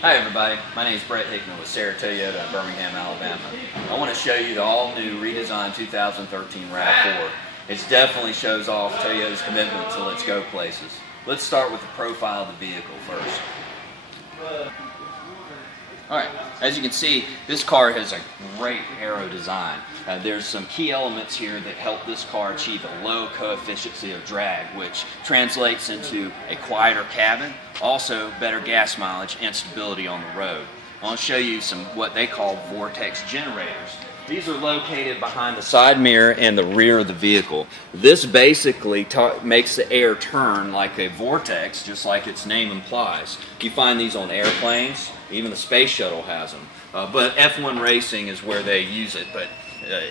Hi everybody, my name is Brett Hickman with Serra Toyota in Birmingham, Alabama. I want to show you the all-new redesigned 2013 Rav4. It definitely shows off Toyota's commitment to let's go places. Let's start with the profile of the vehicle first. Alright, as you can see, this car has a great aero design. There's some key elements here that help this car achieve a low coefficient of drag, which translates into a quieter cabin, also better gas mileage and stability on the road. I want to show you some what they call vortex generators. These are located behind the side mirror and the rear of the vehicle. This basically makes the air turn like a vortex, just like its name implies. You find these on airplanes, even the space shuttle has them. But F1 racing is where they use it, but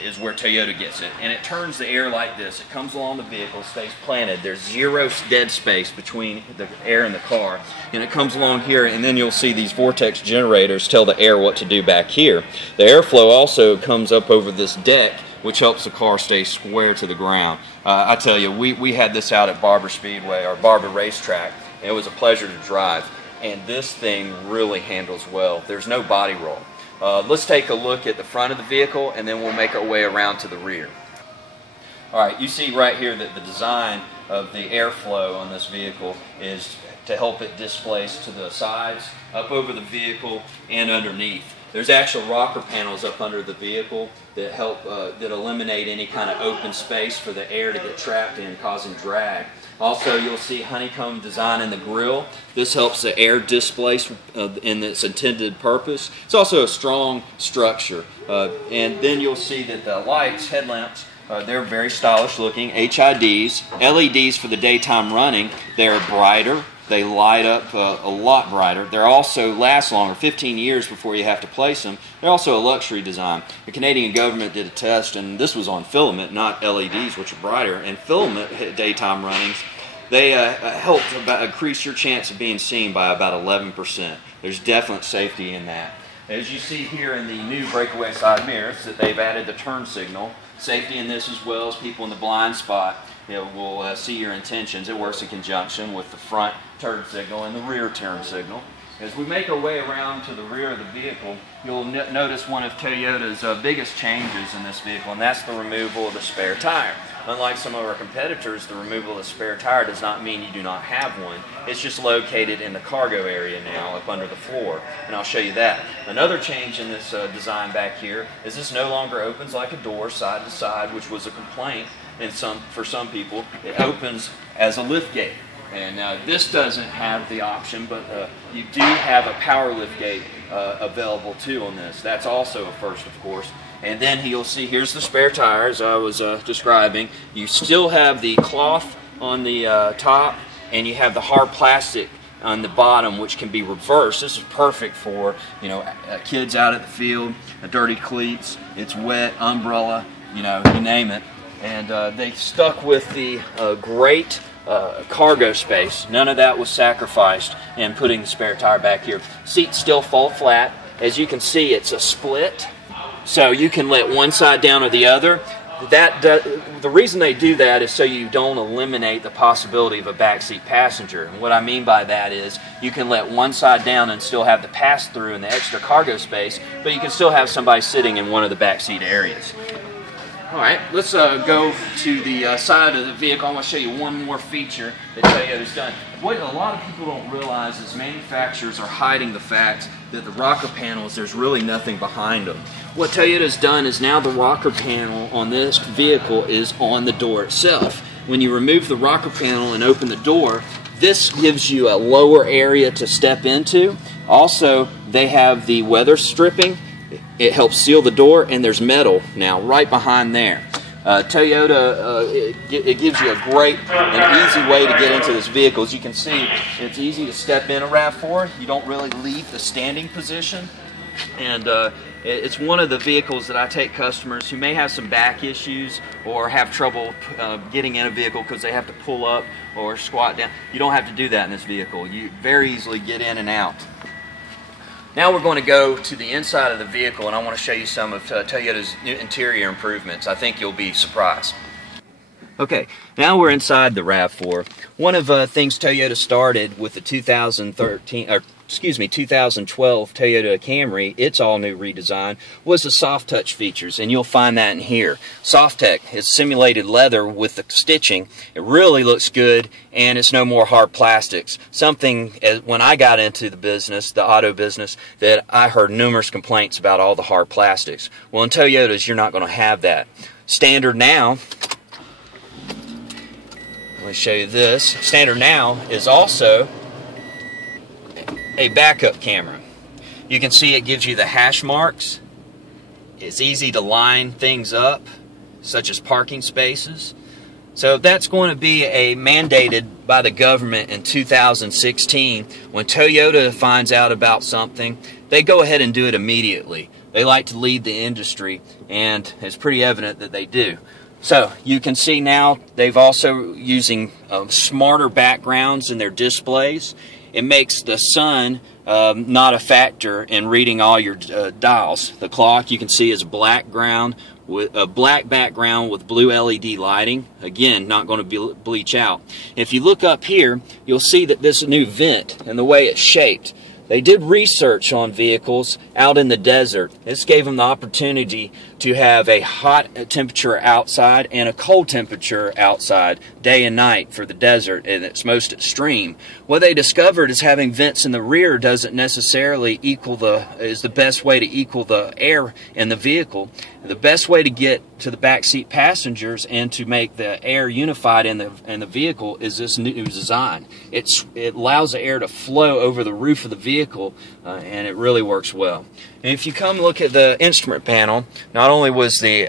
is where Toyota gets it. And it turns the air like this. It comes along the vehicle, stays planted. There's zero dead space between the air and the car. And it comes along here, and then you'll see these vortex generators tell the air what to do back here. The airflow also comes up over this deck, which helps the car stay square to the ground. I tell you, we had this out at Barber Speedway, or Barber Racetrack. It was a pleasure to drive. And this thing really handles well. There's no body roll. Let's take a look at the front of the vehicle, and then we'll make our way around to the rear. Alright, you see right here that the design of the airflow on this vehicle is to help it displace to the sides, up over the vehicle, and underneath. There's actual rocker panels up under the vehicle that help that eliminate any kind of open space for the air to get trapped in, causing drag. Also, you'll see honeycomb design in the grille. This helps the air displace in its intended purpose. It's also a strong structure. And then you'll see that the lights, headlamps, they're very stylish looking. HIDs, LEDs for the daytime running. They're brighter. They light up a lot brighter. They also last longer, 15 years before you have to place them. They're also a luxury design. The Canadian government did a test, and this was on filament, not LEDs, which are brighter. And filament daytime runnings, they help increase your chance of being seen by about 11%. There's definite safety in that. As you see here in the new breakaway side mirrors, that they've added the turn signal. Safety in this as well as people in the blind spot will see your intentions. It works in conjunction with the front turn signal and the rear turn signal. As we make our way around to the rear of the vehicle, you'll notice one of Toyota's biggest changes in this vehicle, and that's the removal of the spare tire. Unlike some of our competitors, the removal of the spare tire does not mean you do not have one. It's just located in the cargo area now, up under the floor, and I'll show you that. Another change in this design back here is this no longer opens like a door side to side, which was a complaint for some people. It opens as a lift gate. And now this doesn't have the option, but you do have a power lift gate available too on this. That's also a first, of course. And then you'll see here's the spare tire, as I was describing. You still have the cloth on the top, and you have the hard plastic on the bottom, which can be reversed. This is perfect for kids out at the field, dirty cleats. It's wet, umbrella, you name it. And they stuck with the great cargo space. None of that was sacrificed in putting the spare tire back here. Seats still fall flat. As you can see, it's a split, so you can let one side down or the other. The reason they do that is so you don't eliminate the possibility of a backseat passenger. And what I mean by that is you can let one side down and still have the pass-through and the extra cargo space, but you can still have somebody sitting in one of the backseat areas. Alright, let's go to the side of the vehicle. I want to show you one more feature that Toyota's done. What a lot of people don't realize is manufacturers are hiding the fact that the rocker panels, there's really nothing behind them. What Toyota's done is now the rocker panel on this vehicle is on the door itself. When you remove the rocker panel and open the door, this gives you a lower area to step into. Also, they have the weather stripping. It helps seal the door, and there's metal now right behind there. Toyota, it gives you a great and easy way to get into this vehicle. As you can see, it's easy to step in a Rav4. You don't really leave the standing position. And it's one of the vehicles that I take customers who may have some back issues or have trouble getting in a vehicle because they have to pull up or squat down. You don't have to do that in this vehicle. You very easily get in and out. Now we're going to go to the inside of the vehicle, and I want to show you some of Toyota's new interior improvements. I think you'll be surprised. Okay, now we're inside the Rav4. One of the things Toyota started with the 2012 Toyota Camry, its all-new redesign, was the soft touch features, and you'll find that in here. Soft Tech is simulated leather with the stitching. It really looks good, and it's no more hard plastics. Something, when I got into the business, the auto business, that I heard numerous complaints about all the hard plastics. Well, in Toyotas, you're not going to have that. Standard now, let me show you this. Standard now is also a backup camera. You can see it gives you the hash marks. It's easy to line things up, such as parking spaces. So that's going to be mandated by the government in 2016. When Toyota finds out about something, they go ahead and do it immediately. They like to lead the industry, and it's pretty evident that they do. So you can see now they've also using smarter backgrounds in their displays. It makes the sun not a factor in reading all your dials. The clock, you can see, is black background with blue LED lighting. Again, not going to bleach out. If you look up here, you'll see that this new vent and the way it's shaped. They did research on vehicles out in the desert. This gave them the opportunity to have a hot temperature outside and a cold temperature outside day and night for the desert at its most extreme. What they discovered is having vents in the rear doesn't necessarily is the best way to equal the air in the vehicle. The best way to get to the backseat passengers and to make the air unified in the vehicle is this new design. It allows the air to flow over the roof of the vehicle, and it really works well. And if you come look at the instrument panel, not only was the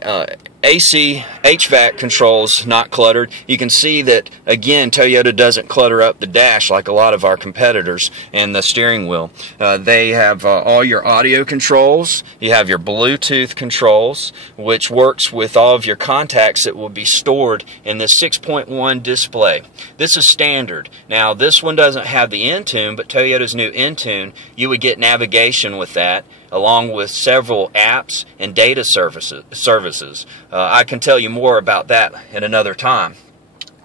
AC HVAC controls not cluttered, you can see that again Toyota doesn't clutter up the dash like a lot of our competitors, and the steering wheel. They have all your audio controls. You have your Bluetooth controls, which works with all of your contacts that will be stored in this 6.1 display. This is standard. Now this one doesn't have the Intune, but Toyota's new Intune, you would get navigation with that, along with several apps and data services. I can tell you more about that in another time.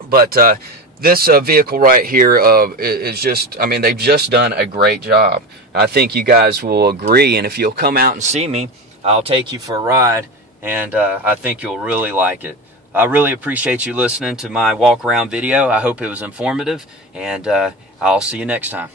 But this vehicle right here is just, I mean, they've just done a great job. I think you guys will agree, and if you'll come out and see me, I'll take you for a ride, and I think you'll really like it. I really appreciate you listening to my walk around video. I hope it was informative, and I'll see you next time.